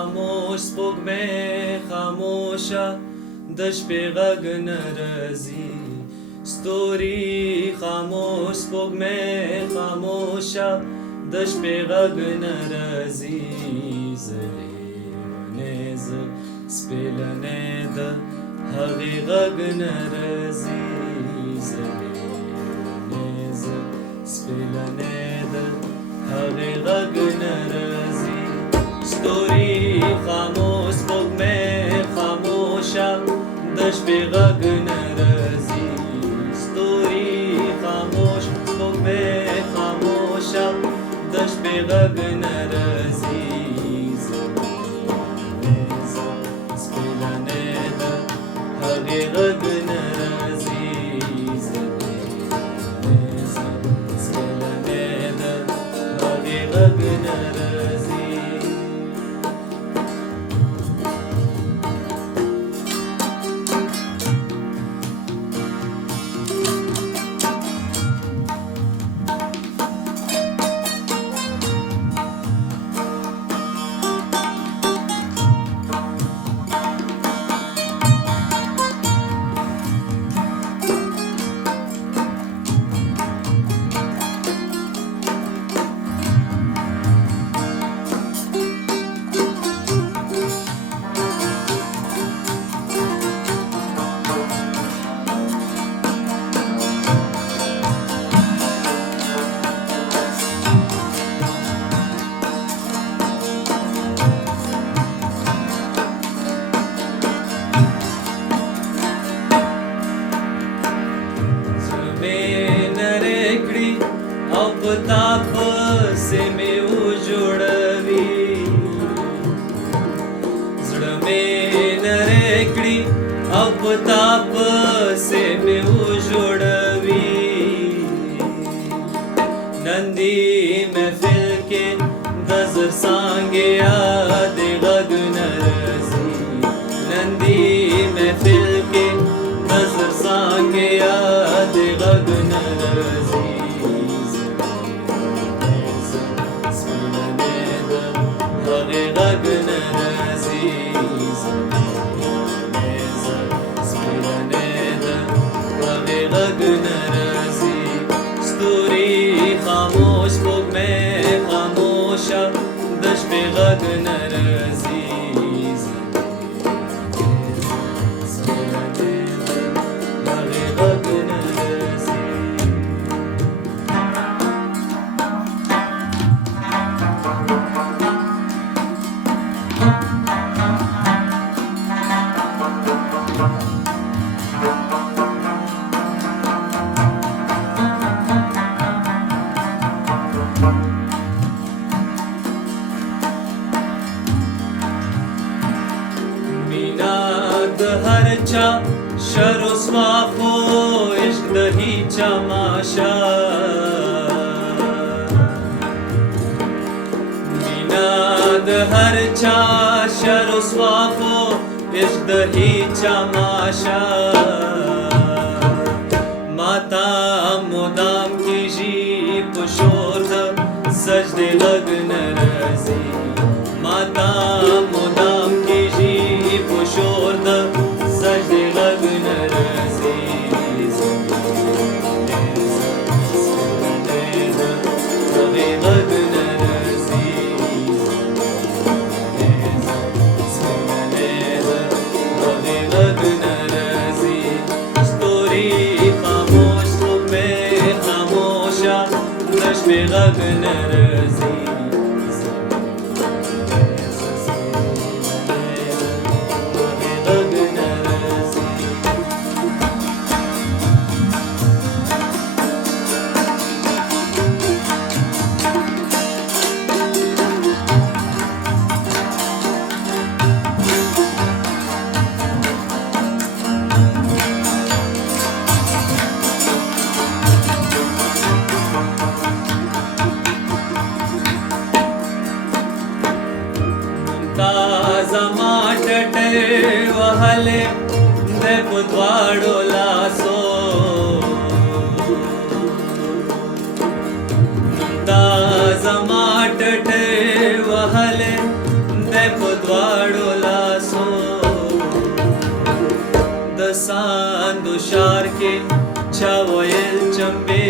خاموش سپوږمۍ خاموشه د شپې غږ نه راځي ستوري خاموش سپوږمۍ خاموشه د شپې غږ نه راځي زه لیونی زه سپېلنی د هغې غږ نه راځي زه لیونی زه سپېلنی د هغې غږ نه راځي ستوري خاموش سپوږمۍ خاموشه د شپې غږ نه راځي ستوري خاموش سپوږمۍ خاموشه د شپې غږ نه راځي زه سپېلنی د هغې غږ نه راځي زه سپېلنی د هغې غږ نه راځي او پتا پسې مې وجوړوي زړه مې نری کړي او پتا پسې مې وجوړوي نن دې محفل کې د زر څانګې یادې غږ نه راځي نن دې محفل کې د زر څانګې یادې غږ نه راځي هغې غږ نه راځي سپېلنی د هغې غږ نه راځي ستوري خاموش سپوږمۍ خاموشه د شپې غږ نه راځي سپېلنی د هغې غږ نه راځي مینا د هر چا شر و سواخو عشق د هیچا ماشا مینا د هر چا شر و سواخو عشق د هیچا ماشا ماتا مدام کیږي په شور د سجدې غږ نه راځي ماتا مدام کیږي په شور د سجدې غږ نه راځي سپېلنی د هغې غږ نه راځي سپېلنی د هغې غږ نه راځي ستوري خاموش سپوږمۍ خاموشه د شپې غږ نه راځي زما ټټې وهلې د په دواړو لاسو دا زما ټټې وهلې د है पदवाड़ो लासो दसांदो शार के छावयल चंबे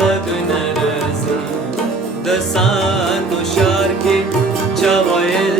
गगन रजी दसांदो शार के छावयल